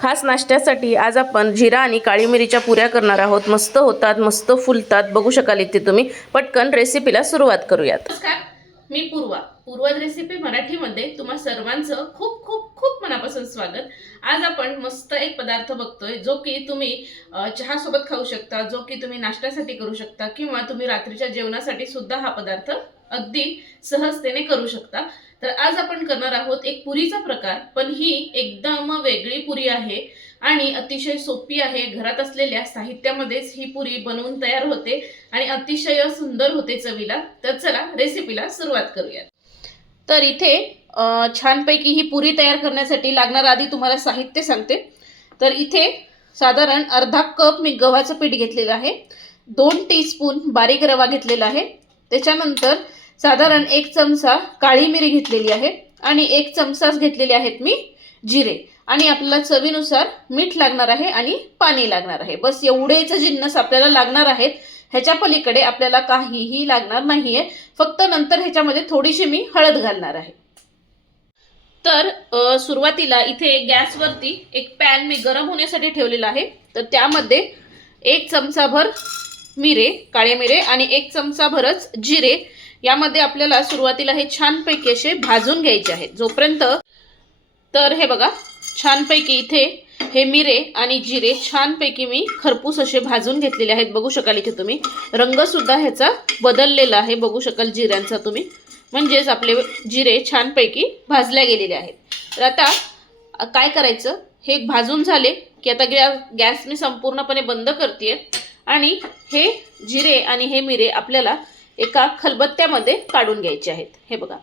खास नाश्त्यासाठी आज आपण जिरा आणि काळी मिरीच्या पुऱ्या करणार आहोत. मस्त होतात मस्त फुलतात. बघू शकाल इथे तुम्ही. पटकन रेसिपीला सुरुवात करूयात. नमस्कार मी पूर्वा. पूर्वज रेसिपी मराठीमध्ये तुम्हा सर्वांचं खूप खूप खूप मनापासून स्वागत. आज आपण मस्त एक पदार्थ बघतोय जो की तुम्ही चहासोबत खाऊ शकता जो की तुम्ही नाश्त्यासाठी करू शकता किंवा तुम्ही रात्रीच्या जेवणासाठी सुद्धा हा पदार्थ अगदी सहजतेने करू शकता. तर आज आपण करणार आहोत एक पुरीचा प्रकार पण ही एकदम वेगळी पुरी आहे आणि अतिशय सोपी आहे. घरात असलेल्या साहित्यामध्येच ही पुरी बनवून तयार होते आणि अतिशय सुंदर होते चवीला. तर चला रेसिपीला सुरुवात करूयात. तर इथे छानपैकी ही पुरी तयार करण्यासाठी लागणार आधी तुम्हाला साहित्य सांगते. तर इथे साधारण अर्धा कप मी गव्हाचं पीठ घेतलेलं आहे. दोन टीस्पून बारीक रवा घेतलेला आहे. त्याच्यानंतर साधारण एक चमचा काळी मिरी घेतलेली आहे आणि एक चमचाच घेतलेले आहेत मी जिरे. आणि आपल्याला चवीनुसार मीठ लागणार आहे आणि पाणी लागणार आहे. बस एवढेच जिन्नस आपल्याला लागणार आहेत. ह्याच्या पलीकडे आपल्याला काहीही लागणार नाहीये. फक्त नंतर ह्याच्यामध्ये थोडीशी मी हळद घालणार आहे. तर सुरुवातीला इथे गॅसवरती एक पॅन मी गरम होण्यासाठी ठेवलेला आहे. तर त्यामध्ये एक चमचाभर मिरे काळे मिरे आणि एक चमचाभरच जिरे यामध्ये आपल्याला सुरुवातीला हे छानपैकी असे भाजून घ्यायचे आहेत. जोपर्यंत तर हे बघा छानपैकी इथे हे मिरे आणि जिरे छानपैकी मी खरपूस असे भाजून घेतलेले आहेत. बघू शकाल इथे तुम्ही. रंगसुद्धा ह्याचा बदललेला आहे. बघू शकाल जिऱ्यांचा तुम्ही. म्हणजेच आपले जिरे छानपैकी भाजल्या गेलेले आहेत. तर आता काय करायचं? हे भाजून झाले की आता गॅ गॅस मी संपूर्णपणे बंद करते आणि हे जिरे आणि हे मिरे आपल्याला एका खलबत्त्यामध्ये काढून घ्यायचे आहेत. हे बघा.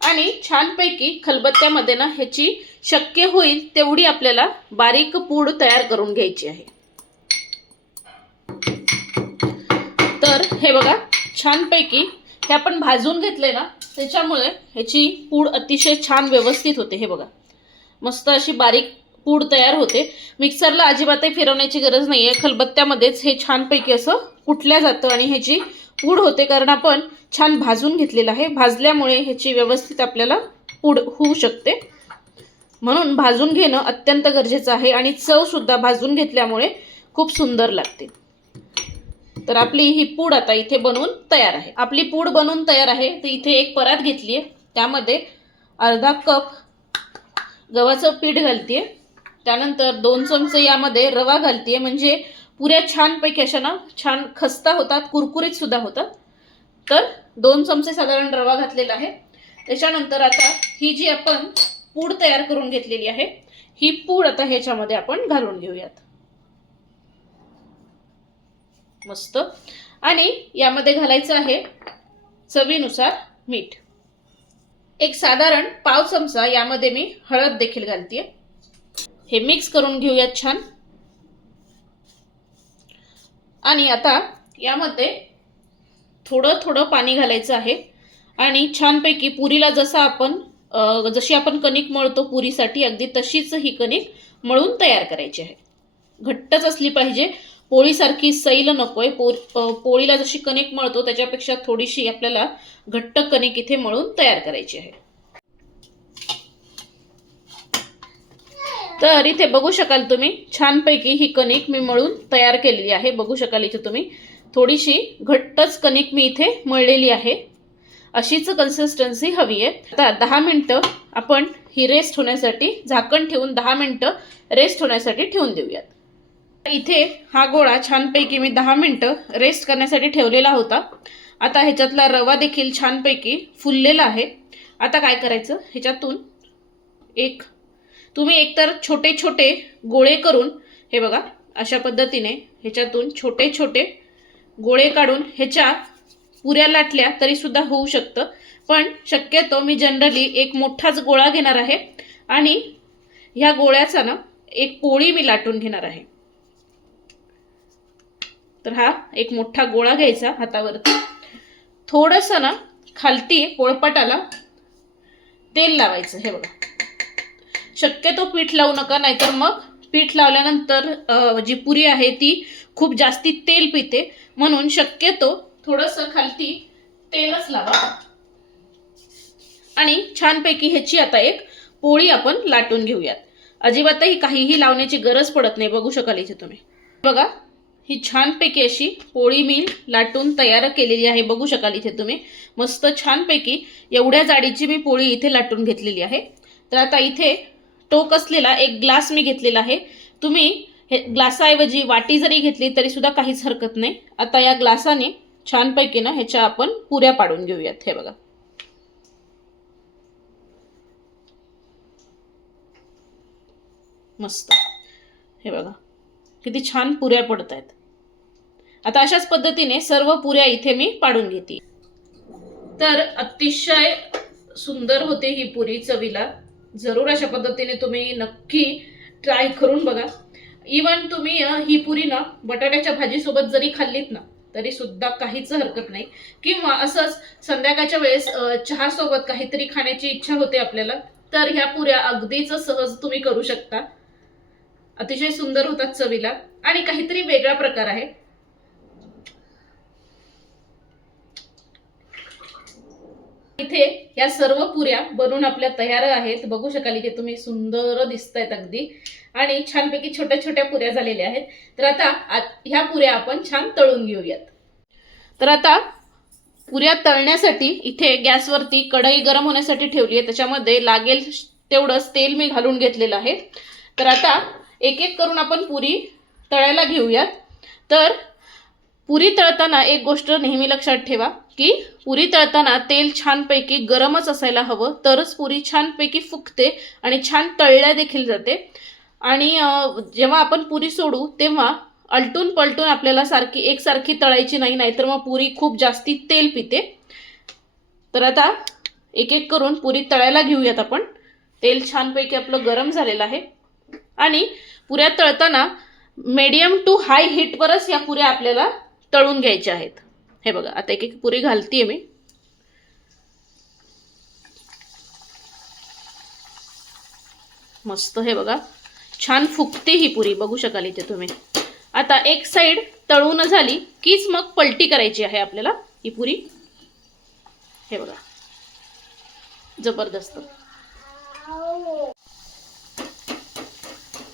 आणि छानपैकी खलबत्त्यामध्ये ना ह्याची शक्य होईल तेवढी आपल्याला बारीक पूड तयार करून घ्यायची आहे. तर हे बघा छानपैकी हे आपण भाजून घेतले ना त्याच्यामुळे ह्याची पूड अतिशय छान व्यवस्थित होते. हे बघा. मस्त अशी बारीक पूड तयार होते. मिक्सरला अजिबातही फिरवण्याची गरज नाही आहे खलबत्त्यामध्येच हे छानपैकी असं कुटल्या जातं आणि ह्याची पूड होते कारण आपण छान भाजून घेतलेलं आहे. भाजल्यामुळे ह्याची व्यवस्थित आपल्याला पूड होऊ शकते. म्हणून भाजून घेणं अत्यंत गरजेचं आहे आणि चवसुद्धा भाजून घेतल्यामुळे खूप सुंदर लागते. तर आपली ही पूड आता इथे बनवून तयार आहे. आपली पूड बनवून तयार आहे तर इथे एक परात घेतली आहे त्यामध्ये अर्धा कप गव्हाचं पीठ घालते त्यानंतर दोन चमचे यामध्ये रवा घालते म्हणजे पुऱ्या छानपैकी अशा ना छान खस्ता होतात कुरकुरीत सुद्धा होतात. तर दोन चमचे साधारण रवा घातलेला आहे. त्याच्यानंतर आता ही जी आपण पूड तयार करून घेतलेली आहे ही पूड आता ह्याच्यामध्ये आपण घालून घेऊयात. मस्त. आणि यामध्ये घालायचं आहे चवीनुसार मीठ. एक साधारण पाव चमचा यामध्ये मी हळद देखील घालते हे मिक्स करून घेऊयात छान. आणि आता यामध्ये थोडं थोडं पाणी घालायचं आहे. आणि छानपैकी पुरीला जसं आपण जशी आपण कणिक मळतो पुरीसाठी अगदी तशीच ही कणिक मळून तयार करायची आहे. घट्टच असली पाहिजे. पोळीसारखी सैल नकोय. पो पोळीला जशी कणिक मळतो त्याच्यापेक्षा थोडीशी आपल्याला घट्ट कणिक इथे मळून तयार करायची आहे. तर इथे बघू शकाल तुम्ही छानपैकी ही कणिक मी मळून तयार केलेली आहे. बघू शकाल इथे तुम्ही. थोडीशी घट्टच कणिक मी इथे मळलेली आहे. अशीच कन्सिस्टन्सी हवी आहे. आता दहा मिनटं आपण ही रेस्ट होण्यासाठी झाकण ठेवून दहा मिनटं रेस्ट होण्यासाठी ठेवून देऊयात. इथे हा गोळा छानपैकी मी दहा मिनटं रेस्ट करण्यासाठी ठेवलेला होता. आता ह्याच्यातला रवा देखील छानपैकी फुललेला आहे. आता काय करायचं? ह्याच्यातून एक तुम्ही एकतर छोटे छोटे गोळे करून हे बघा अशा पद्धतीने ह्याच्यातून छोटे छोटे गोळे काढून ह्याच्या पुऱ्या लाटल्या तरीसुद्धा होऊ शकतं. पण शक्यतो मी जनरली एक मोठाच गोळा घेणार आहे आणि ह्या गोळ्याचा ना एक पोळी मी लाटून घेणार आहे. तर हा एक मोठा गोळा घ्यायचा हातावरती. थोडंसं ना खालती पोळपाटाला तेल लावायचं हे बघा. शक्यतो पीठ लावू नका नाहीतर मग पीठ लावल्यानंतर जी पुरी आहे ती खूप जास्ती तेल पिते. म्हणून शक्यतो थोडंसं खालती तेलच लावा. आणि छानपैकी ह्याची आता एक पोळी आपण लाटून घेऊयात. अजिबातही काहीही लावण्याची गरज पडत नाही बघू शकाल इथे तुम्ही. बघा ही छानपैकी अशी पोळी मी लाटून तयार केलेली आहे बघू शकाल इथे तुम्ही. मस्त छानपैकी एवढ्या जाडीची मी पोळी इथे लाटून घेतलेली आहे. तर आता इथे टोक असलेला एक ग्लास मी घेतलेला आहे. तुम्ही हे ग्लासाऐवजी वाटी जरी घेतली तरी सुद्धा काहीच हरकत नाही. आता या ग्लासाने छानपैकी ना ह्याच्या आपण पुऱ्या पाडून घेऊयात. हे बघा. मस्त. हे बघा. किती छान पुऱ्या पडत आहेत आता अशाच पद्धतीने सर्व पुऱ्या इथे मी पाडून घेते. तर अतिशय सुंदर होते ही पुरी चवीला. जरूर अशा पद्धतीने तुम्ही नक्की ट्राय करून बघा. इवन तुम्ही ही पुरी ना बटाट्याच्या भाजीसोबत जरी खाल्लीत ना तरी सुद्धा काहीच हरकत नाही. किंवा असंच संध्याकाळच्या वेळेस चहासोबत काहीतरी खाण्याची इच्छा होते आपल्याला तर ह्या पुऱ्या अगदीच सहज तुम्ही करू शकता. अतिशय सुंदर होतात चवीला. आणि काहीतरी वेगळा प्रकार आहे. इथे ह्या सर्व पुऱ्या बनवून आपल्या तयार आहेत. बघू शकाल इथे तुम्ही सुंदर दिसत आहेत अगदी. आणि छानपैकी छोट्या छोट्या पुऱ्या झालेल्या आहेत. तर आता ह्या पुऱ्या आपण छान तळून घेऊयात. तर आता पुऱ्या तळण्यासाठी इथे गॅसवरती कढई गरम होण्यासाठी ठेवली आहे. त्याच्यामध्ये लागेल तेवढंच तेल मी घालून घेतलेलं आहे. तर आता एक एक करून आपण पुरी तळायला घेऊयात. तर पुरी तळताना एक गोष्ट नेहमी लक्षात ठेवा. की पुरी तळताना तेल छानपैकी गरमच असायला हवं तरच पुरी छानपैकी फुगते आणि छान तळल्या देखील जाते. आणि जेव्हा आपण पुरी सोडू तेव्हा अलटून पलटून आपल्याला सारखी एकसारखी तळायची नाही नाहीतर मग पुरी खूप जास्ती तेल पिते. तर आता एक एक करून पुरी तळायला घेऊयात आपण. तेल छानपैकी आपलं गरम झालेलं आहे. आणि पुऱ्या तळताना मीडियम टू हाय हीटवरच या पुऱ्या आपल्याला तळून घ्यायच्या आहेत. हे बघा आता एक एक पुरी घालतीये मी. मस्त हे बघा. छान फुगते ही पुरी बघू शकाल इथे तुम्ही. आता एक साईड तळून झाली कीच मग पलटी करायची आहे आपल्याला ही पुरी. हे बघा. जबरदस्त.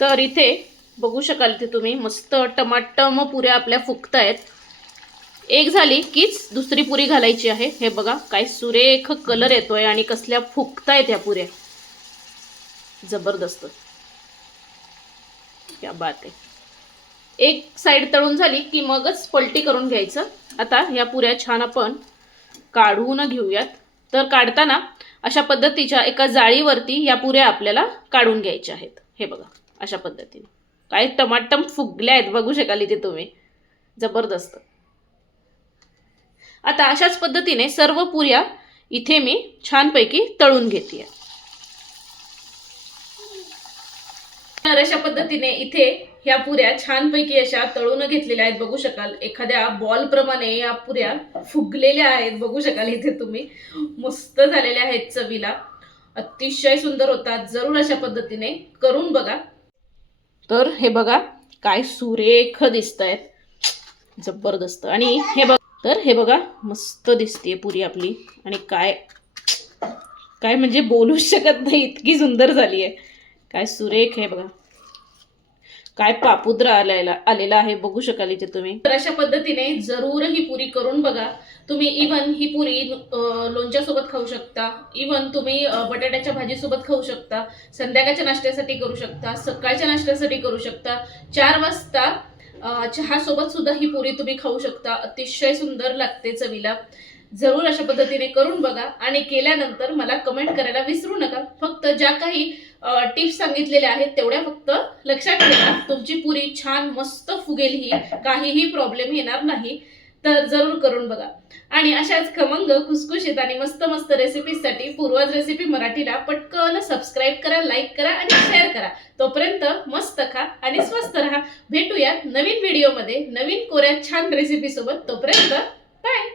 तर इथे बघू शकाल इथे तुम्ही मस्त टमाटम पुऱ्या आपल्या फुगतायत. एक झाली कीच दुसरी पुरी घालायची आहे. हे बघा काय सुरेख कलर येतोय आणि कसल्या फुगतायत ह्या पुऱ्या. जबरदस्त. क्या बात आहे. एक साईड तळून झाली की मगच पलटी करून घ्यायचं. आता ह्या पुऱ्या छान आपण काढून घेऊयात. तर काढताना अशा पद्धतीच्या एका जाळीवरती या पुऱ्या आपल्याला काढून घ्यायच्या आहेत. हे बघा अशा पद्धतीने. काय टमाटम फुगल्या आहेत बघू शकाल इथे तुम्ही. जबरदस्त. आता अशाच पद्धतीने सर्व पुऱ्या इथे मी छानपैकी तळून घेते तर अशा पद्धतीने इथे ह्या पुऱ्या छानपैकी अशा तळून घेतलेल्या आहेत. बघू शकाल एखाद्या बॉल प्रमाणे या पुऱ्या फुगलेल्या आहेत. बघू शकाल इथे तुम्ही. मस्त झालेल्या आहेत चवीला. अतिशय सुंदर होतात. जरूर अशा पद्धतीने करून बघा. तर हे बघा काय सुरेख दिसत आहेत जबरदस्त. आणि हे बघा तर हे बघा मस्त दिसते पुरी आपली. आणि काय काय म्हणजे बोलूच शकत नाही इतकी सुंदर झाली आहे काय सुरेख आहे बघा. काय पापुद्रा आलेला आलेला आहे बघू शकाल इथे तुम्ही. तर अशा पद्धतीने जरूर ही पुरी करून बघा. तुम्ही इवन ही पुरी लोणच्या लोणच्यासोबत खाऊ शकता. इवन तुम्ही बटाट्याच्या भाजीसोबत खाऊ शकता. संध्याकाळच्या नाश्त्यासाठी करू शकता. सकाळच्या नाश्त्यासाठी करू शकता. चार वाजता चहासोबत सुद्धा ही पुरी तुम्ही खाऊ शकता. अतिशय सुंदर लागते चवीला. जरूर अशा पद्धतीने करून बघा. आणि केल्यानंतर मला कमेंट करायला विसरू नका. फक्त ज्या काही टिप्स सांगितलेल्या आहेत तेवढ्या फक्त लक्षात ठेवा. तुमची पुरी छान मस्त फुगेल ही. काहीही प्रॉब्लेम येणार नाही. तर जरूर करून बघा. आणि अशाच खमंग खुसखुशीत आणि मस्त मस्त रेसिपीजसाठी पूर्वज रेसिपी मराठीला पटकन सबस्क्राईब करा लाईक करा आणि शेअर करा. तोपर्यंत मस्त खा आणि स्वस्त राहा. भेटूयात नवीन व्हिडिओमध्ये नवीन कोऱ्या छान रेसिपी सोबत. तोपर्यंत बाय